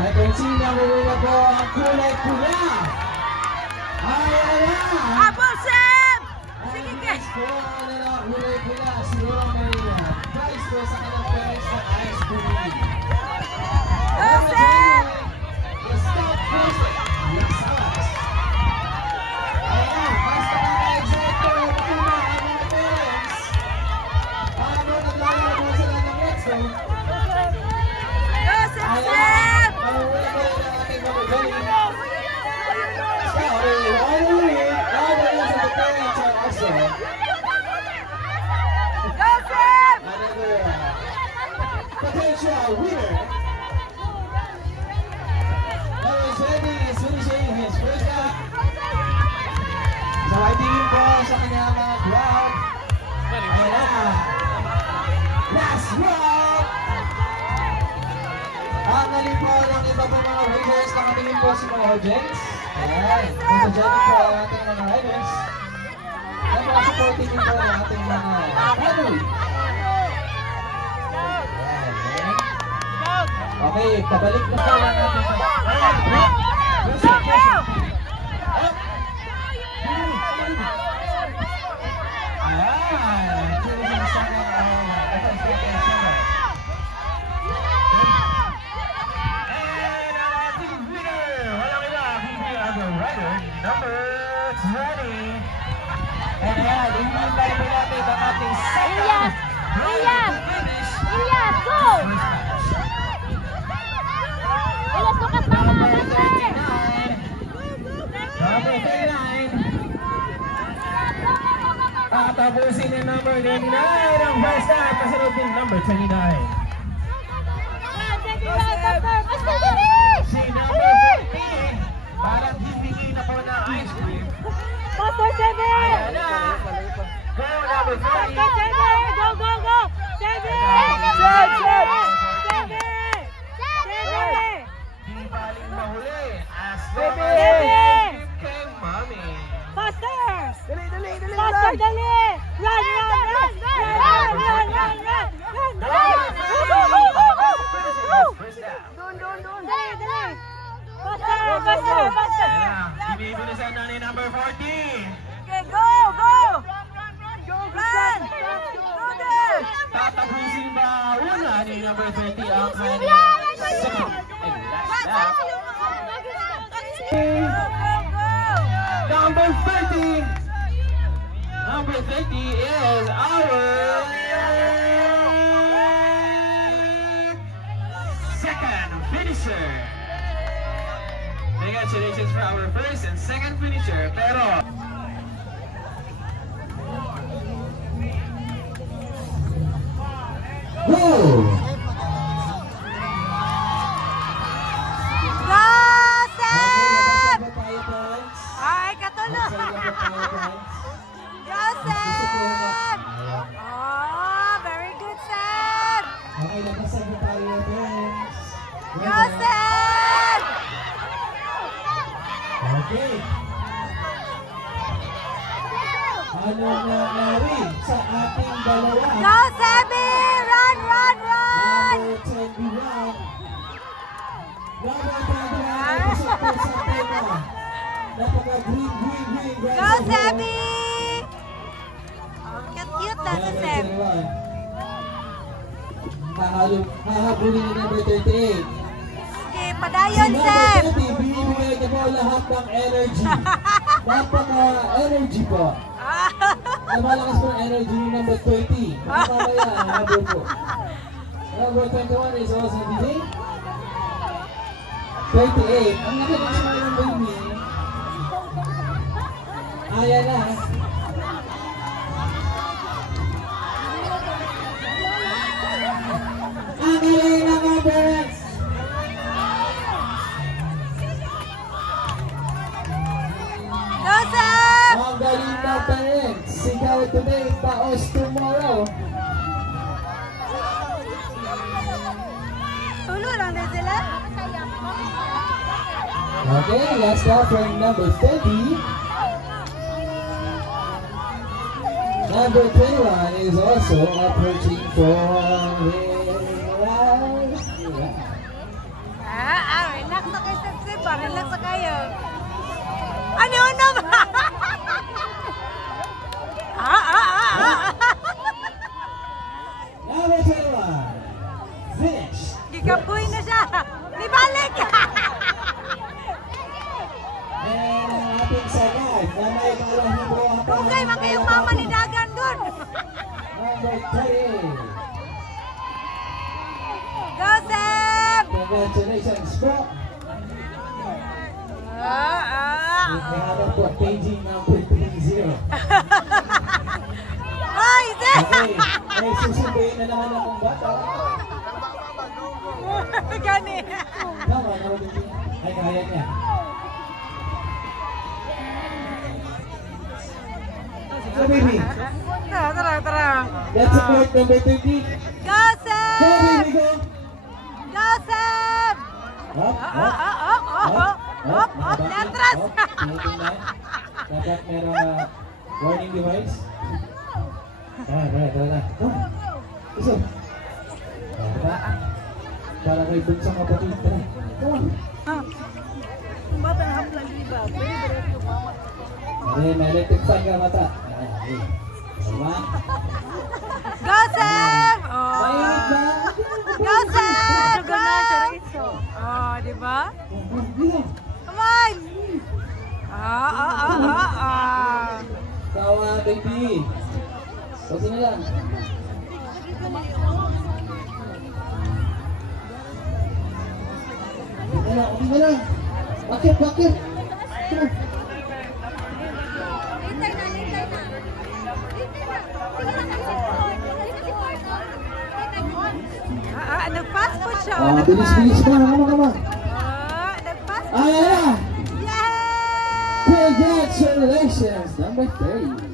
At yung sinabuli na po ang kulay pula. Ayan na! Habol, Sam! Sige, guys! Kulay pula, si Rora Maria. Prize po sa kanyang parents na ice cream. Go, Sam! The stop person. Las Alas. Ayan na, basta ka-excited po yung una ang mga parents. Paano naglalaro sila ng next one? Go, Sam! Mahuli ko rin ang ating mga galing. All the way to the parents are also. Go, Sam! Another potential winner. Ready is finishing his first lap. So I tingin po sa kanyang mga crowd. Ayan na. Last round. Ang galing po ng iba po mga racers. Nakatingin po si mga audience. Ayan. Photogenic po ang ating mga riders. At mga supporting din po ang ating mga family. Okay, pabalik na po lang natin sa... Number 20. And ayan, hinihintay po natin ang ating second finish. Ilyas, go! Ilyas, bukas na mga Number 39. Tapusin ni number 29 ang first time. Kasunod din number 29. Si number 50. Parang hihingi na po ng ice cream. Pastor 7! Ayan na. Go number 30. Pastor 7! Go, go, go! 7! Di baling mahuli. As Baby! long as ice cream kay Mommy. Pastor! Dali! Pastor, dali! Run! First down. Dali! Pastor! Binibilisan na ni number 40. Okay, go! Run! Go there! Tatapusin ba una ni number 30 ang kanyang second and last lap? Number 30! Number 30 is our second finisher. Congratulations for our first and second finisher. Pero Ay, katulog! Go, Sam! Oh, very good, Sam! okay, nagkasal na tayo, friends. Go, Sam! Okay. Ano nangyari sa ating dalawa? Go, Sammy! Run! Number 21. Number 21. Pasok po sa tema. Napaka-green. Go, Sammy! Oh, cute na si Sam. Hahabulin ni number 38. Okay, padayon, Sam! Binibigay niya po lahat ng energy. Napaka-energy po. Malakas po ang energy ni number 20. Mamaya, habol po. Number 21 is also DJ. 28. Ang laki ng smile ng baby. Ayan na. Ang galing ng mga parents. Go, Sam! Ang galing ng parents. Sigaw today, taos tomorrow. Tulo lang din sila. Okay, let's go for number 30. Number 21 is also approaching for his life. Ah, Parang sa kayo. Ano naman? Number 21. Finish. Gikapoy na siya. Di balik. And ang ating sakay na may kalang libro ang Bugay man kayong mama ni Dagan dun. Number 30. Go, Sam! Congratulations, bro. May po paging number 30. Ay, Sam! Okay, may susunduin na naman akong bata. Gani. Tama, ay kaya niya. So baby, Tara. let's support number 30. Go, Sam! Go baby, go! Go, Sam! Up, Up. Letras! Dapat merong warning device. Tara. Iso. Para may bunsang kapatid. Tara. Come on. May electric fan ka mata. Sama. Go, Sam! Mainit na. Go, Sam! Go! Oh, di ba? Come on! Tawa, baby. Pasi na lang. Okay na lang. Bakit? Come on. Nag-fast food siya. Bilis pa. Come on. Nag-fast food Ayan na. Yay! Congratulations, number 30.